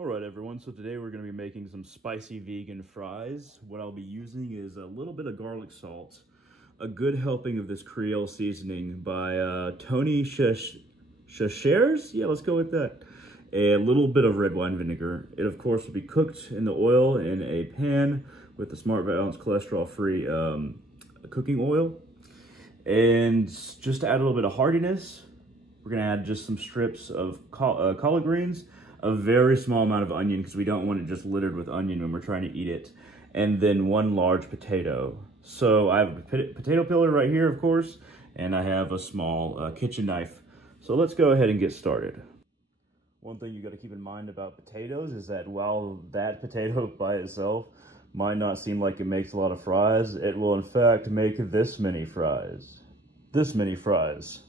Alright everyone, so today we're going to be making some spicy vegan fries. What I'll be using is a little bit of garlic salt, a good helping of this Creole seasoning by Tony Chachere's? Yeah, let's go with that. A little bit of red wine vinegar. It of course will be cooked in the oil in a pan with the Smart Balance cholesterol-free cooking oil. And just to add a little bit of heartiness, we're going to add just some strips of collard greens, a very small amount of onion because we don't want it just littered with onion when we're trying to eat it, and then one large potato. So I have a potato peeler right here, of course, and I have a small kitchen knife. So let's go ahead and get started. One thing you got to keep in mind about potatoes is that while that potato by itself might not seem like it makes a lot of fries, it will in fact make this many fries. This many fries.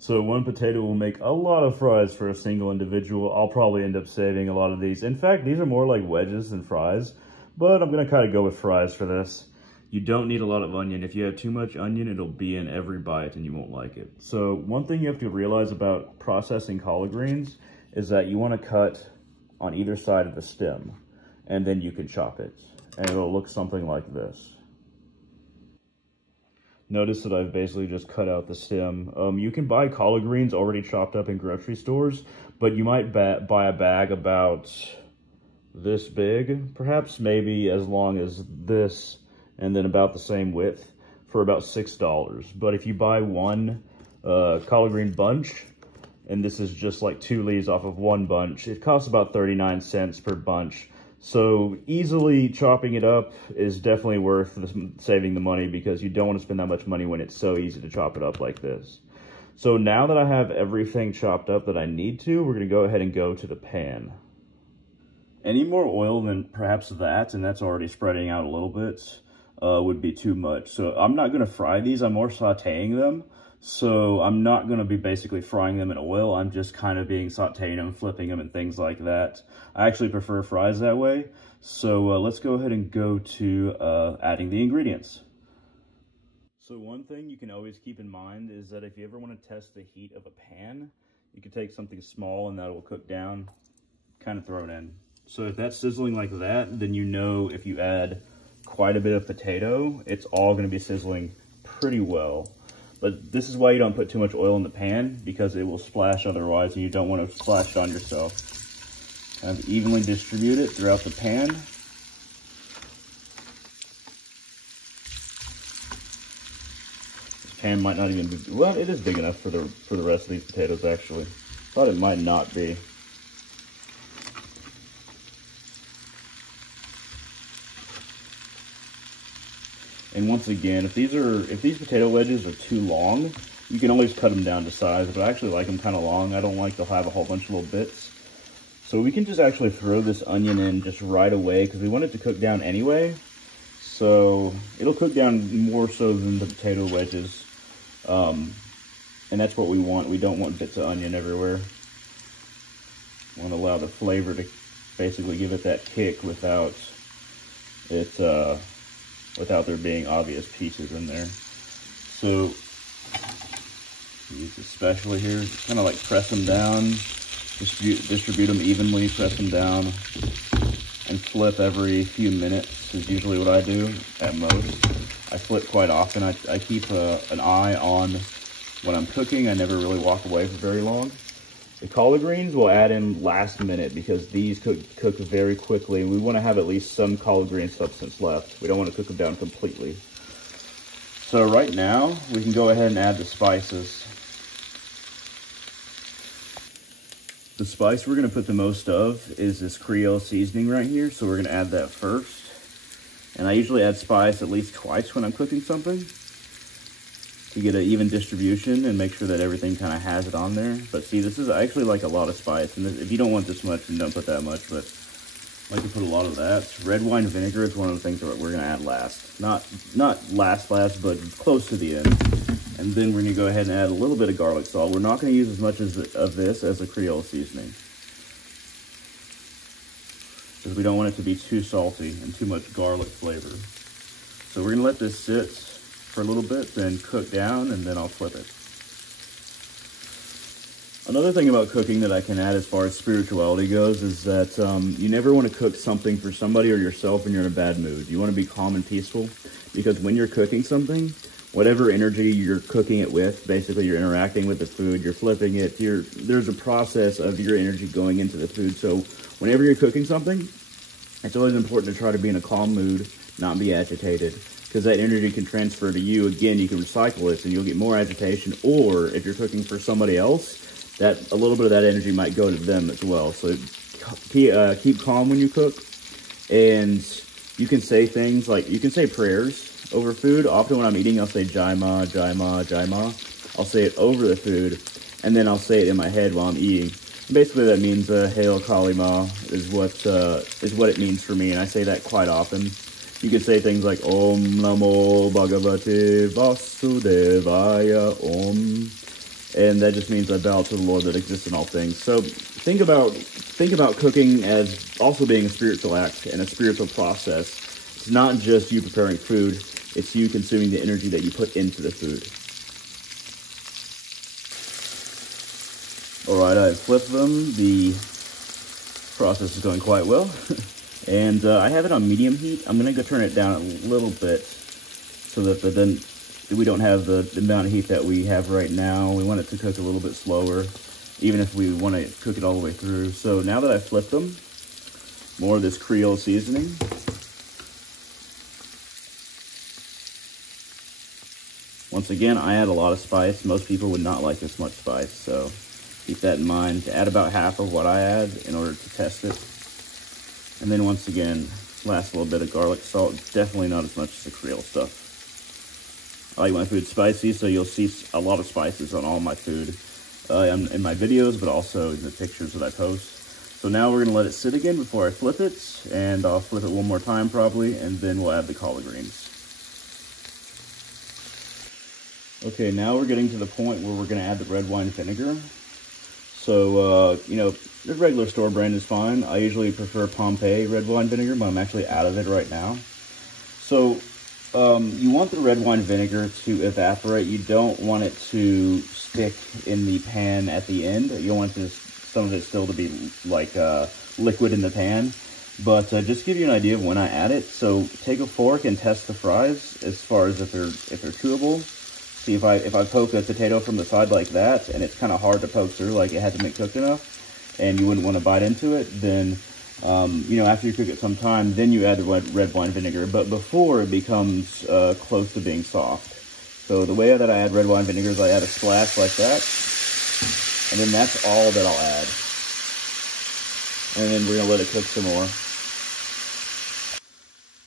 So one potato will make a lot of fries for a single individual. I'll probably end up saving a lot of these. In fact, these are more like wedges than fries, but I'm gonna kind of go with fries for this. You don't need a lot of onion. If you have too much onion, it'll be in every bite and you won't like it. So one thing you have to realize about processing collard greens is that you wanna cut on either side of the stem, and then you can chop it, and it'll look something like this. Notice that I've basically just cut out the stem. You can buy collard greens already chopped up in grocery stores, but you might buy a bag about this big, perhaps maybe as long as this, and then about the same width for about $6. But if you buy one collard green bunch, and this is just like 2 leaves off of one bunch, it costs about 39 cents per bunch. So easily chopping it up is definitely worth saving the money because you don't want to spend that much money when it's so easy to chop it up like this. So now that I have everything chopped up that I need to, we're going to go ahead and go to the pan. Any more oil than perhaps that, and that's already spreading out a little bit, would be too much. So I'm not going to fry these, I'm more sauteing them. So I'm not going to be basically frying them in oil. I'm just kind of sauteing them, flipping them, and things like that. I actually prefer fries that way. So let's go ahead and go to adding the ingredients. So one thing you can always keep in mind is that if you ever want to test the heat of a pan, you can take something small and that will cook down, kind of throw it in. So if that's sizzling like that, then you know if you add quite a bit of potato, it's all going to be sizzling pretty well. But this is why you don't put too much oil in the pan, because it will splash otherwise, and you don't want to splash it on yourself. Kind of evenly distribute it throughout the pan. This pan might not even be, well, it is big enough for the rest of these potatoes, actually. Thought it might not be. And once again, if these potato wedges are too long, you can always cut them down to size, but I actually like them kind of long. I don't like they'll have a whole bunch of little bits. So we can just actually throw this onion in just right away because we want it to cook down anyway. So it'll cook down more so than the potato wedges. And that's what we want. We don't want bits of onion everywhere. We want to allow the flavor to basically give it that kick without it, without there being obvious pieces in there. So, use this spatula here, just kind of like press them down, distribute them evenly, press them down, and flip every few minutes is usually what I do at most. I flip quite often. I keep an eye on when I'm cooking. I never really walk away for very long. The collard greens we'll add in last minute because these cook very quickly. We want to have at least some collard green substance left. We don't want to cook them down completely. So right now, we can go ahead and add the spices. The spice we're going to put the most of is this Creole seasoning right here. So we're going to add that first. And I usually add spice at least twice when I'm cooking something, to get an even distribution and make sure that everything kind of has it on there. But see, this is actually like a lot of spice, and if you don't want this much, then don't put that much, but I like to put a lot of that. Red wine vinegar is one of the things that we're gonna add last. Not last, but close to the end. And then we're gonna go ahead and add a little bit of garlic salt. We're not gonna use as much of this as the Creole seasoning, because we don't want it to be too salty and too much garlic flavor. So we're gonna let this sit for a little bit, then cook down, and then I'll flip it. Another thing about cooking that I can add as far as spirituality goes is that you never want to cook something for somebody or yourself when you're in a bad mood. You want to be calm and peaceful, because when you're cooking something, whatever energy you're cooking it with, basically you're interacting with the food, you're flipping it, there's a process of your energy going into the food. So whenever you're cooking something, it's always important to try to be in a calm mood, not be agitated, because that energy can transfer to you. Again, you can recycle it and you'll get more agitation, or if you're cooking for somebody else, that a little bit of that energy might go to them as well. So keep calm when you cook, and you can say things like, you can say prayers over food. Often when I'm eating, I'll say Jai Ma, Jai Ma, Jai Ma. I'll say it over the food, and then I'll say it in my head while I'm eating. And basically that means Hail Kali Ma is what it means for me, and I say that quite often. You could say things like Om Namo Bhagavate Vasudevaya Om. And that just means I bow to the Lord that exists in all things. So think about cooking as also being a spiritual act and a spiritual process. It's not just you preparing food, it's you consuming the energy that you put into the food. All right, I flipped them. The process is going quite well. And I have it on medium heat. I'm gonna go turn it down a little bit so that then we don't have the amount of heat that we have right now. We want it to cook a little bit slower, even if we want to cook it all the way through. So now that I flipped them, more of this Creole seasoning. Once again, I add a lot of spice. Most people would not like this much spice, so keep that in mind. Add about half of what I add in order to test it. And then once again, last little bit of garlic salt. Definitely not as much as the Creole stuff. I like my food spicy, so you'll see a lot of spices on all my food in my videos, but also in the pictures that I post. So now we're going to let it sit again before I flip it, and I'll flip it one more time probably, and then we'll add the collard greens. Okay, now we're getting to the point where we're going to add the red wine vinegar. So, you know, the regular store brand is fine. I usually prefer Pompeii red wine vinegar, but I'm actually out of it right now. So you want the red wine vinegar to evaporate. You don't want it to stick in the pan at the end. You don't want some of it still to be like liquid in the pan. But just to give you an idea of when I add it, so take a fork and test the fries as far as if they're chewable. See if I poke a potato from the side like that, and it's kind of hard to poke through, like it hasn't been cooked enough, and you wouldn't want to bite into it, then you know, after you cook it some time, then you add the red wine vinegar, but before it becomes close to being soft. So the way that I add red wine vinegar is I add a splash like that, and then that's all that I'll add. And then we're going to let it cook some more.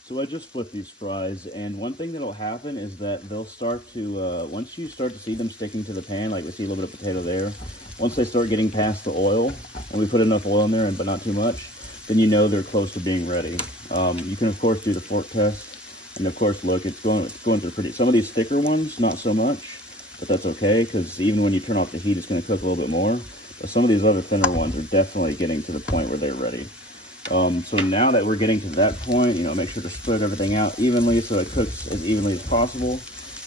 So I just flipped these fries, and one thing that'll happen is that they'll start to, once you start to see them sticking to the pan, like we see a little bit of potato there, once they start getting past the oil, and we put enough oil in there, but not too much, then you know they're close to being ready. You can of course do the fork test, and of course look, it's going through pretty. Some of these thicker ones, not so much, but that's okay, because even when you turn off the heat, it's going to cook a little bit more. But some of these other thinner ones are definitely getting to the point where they're ready. So now that we're getting to that point, you know, make sure to spread everything out evenly so it cooks as evenly as possible.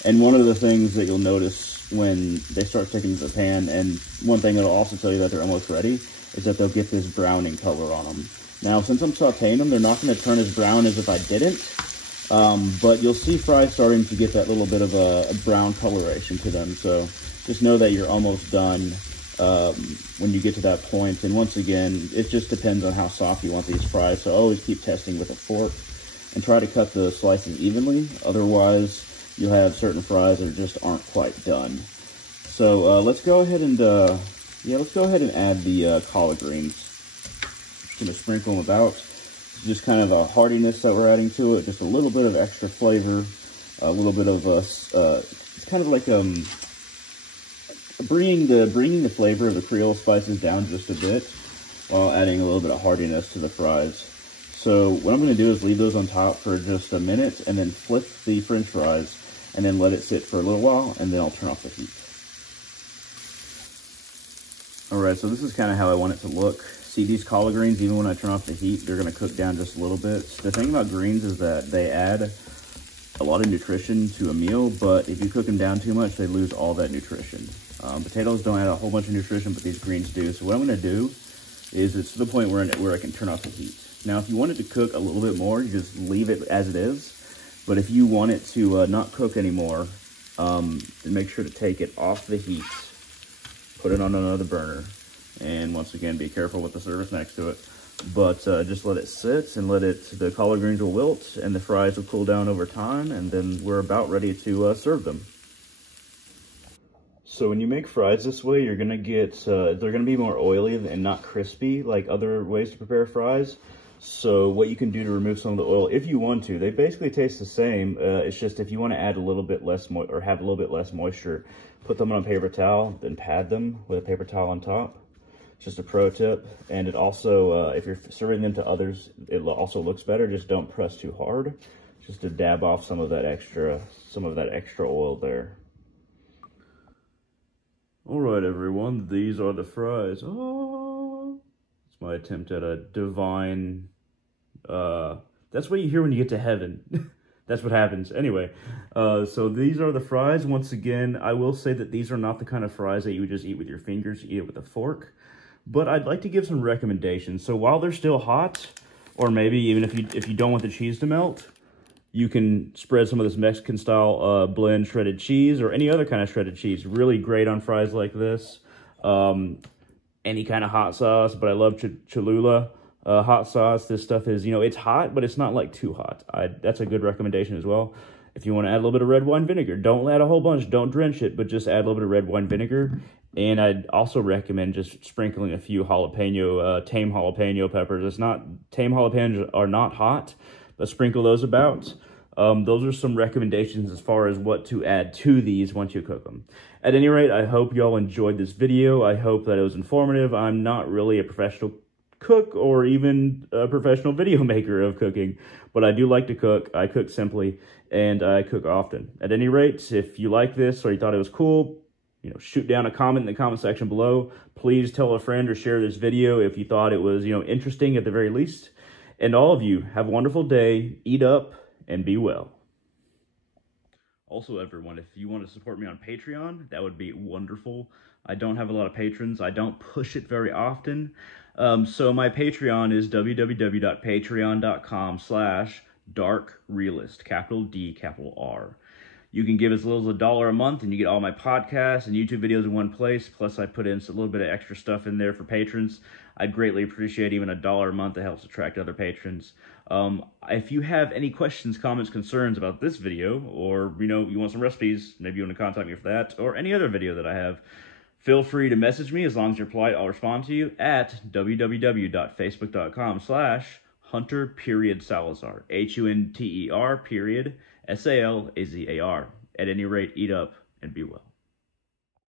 And one of the things that you'll notice when they start sticking to the pan, and one thing that'll also tell you that they're almost ready, is that they'll get this browning color on them. Now, since I'm sauteing them, they're not going to turn as brown as if I didn't, but you'll see fries starting to get that little bit of a brown coloration to them. So just know that you're almost done when you get to that point. And once again, it just depends on how soft you want these fries. So always keep testing with a fork and try to cut the slices evenly. Otherwise, you'll have certain fries that just aren't quite done. So let's go ahead and add the collard greens. Just gonna sprinkle them about. It's just kind of a heartiness that we're adding to it. Just a little bit of extra flavor, a little bit of it's kind of like bringing the flavor of the Creole spices down just a bit, while adding a little bit of heartiness to the fries. So what I'm going to do is leave those on top for just a minute, and then flip the French fries, and then let it sit for a little while, and then I'll turn off the heat. Alright, so this is kind of how I want it to look. See, these collard greens, even when I turn off the heat, they're going to cook down just a little bit. The thing about greens is that they add a lot of nutrition to a meal, but if you cook them down too much, they lose all that nutrition. Potatoes don't add a whole bunch of nutrition, but these greens do. So what I'm going to do is it's to the point where I can turn off the heat. Now, if you want it to cook a little bit more, you just leave it as it is. But if you want it to not cook anymore, then make sure to take it off the heat, put it on another burner, and once again, be careful with the surface next to it. But just let it sit and the collard greens will wilt and the fries will cool down over time, and then we're about ready to serve them. So when you make fries this way, you're gonna get, they're gonna be more oily and not crispy like other ways to prepare fries. So what you can do to remove some of the oil, if you want to, they basically taste the same. It's just if you want to add a little bit less or have a little bit less moisture, put them on a paper towel, then pad them with a paper towel on top. It's just a pro tip. And it also, if you're serving them to others, it also looks better. Just don't press too hard, just to dab off some of that extra oil there. All right, everyone, these are the fries. Oh, it's my attempt at a divine, that's what you hear when you get to heaven. That's what happens. Anyway, so these are the fries. Once again, I will say that these are not the kind of fries that you would just eat with your fingers, you eat it with a fork. But I'd like to give some recommendations. So while they're still hot, or maybe even if you don't want the cheese to melt, you can spread some of this Mexican-style blend shredded cheese or any other kind of shredded cheese. Really great on fries like this. Any kind of hot sauce, but I love Cholula hot sauce. This stuff is, it's hot, but it's not like too hot. That's a good recommendation as well. If you want to add a little bit of red wine vinegar, don't add a whole bunch, don't drench it, but just add a little bit of red wine vinegar. And I'd also recommend just sprinkling a few tame jalapeno peppers. Tame jalapenos are not hot, but sprinkle those about. Those are some recommendations as far as what to add to these once you cook them. At any rate, I hope y'all enjoyed this video. I hope that it was informative. I'm not really a professional cook or even a professional video maker of cooking, but I do like to cook. I cook simply, and I cook often. At any rate, if you like this or you thought it was cool, shoot down a comment in the comment section below. Please tell a friend or share this video if you thought it was, interesting at the very least. And all of you, have a wonderful day, eat up, and be well. Also, everyone, if you want to support me on Patreon, that would be wonderful. I don't have a lot of patrons. I don't push it very often. So my Patreon is www.patreon.com/darkrealist, capital D, capital R. You can give as little as $1 a month, and you get all my podcasts and YouTube videos in one place. Plus, I put in a little bit of extra stuff in there for patrons. I'd greatly appreciate even $1 a month. That helps attract other patrons. If you have any questions, comments, concerns about this video, or, you want some recipes, maybe you want to contact me for that, or any other video that I have, feel free to message me. As long as you're polite, I'll respond to you at www.facebook.com/Hunter_Salazar, HUNTER, SALAZAR. At any rate, eat up and be well.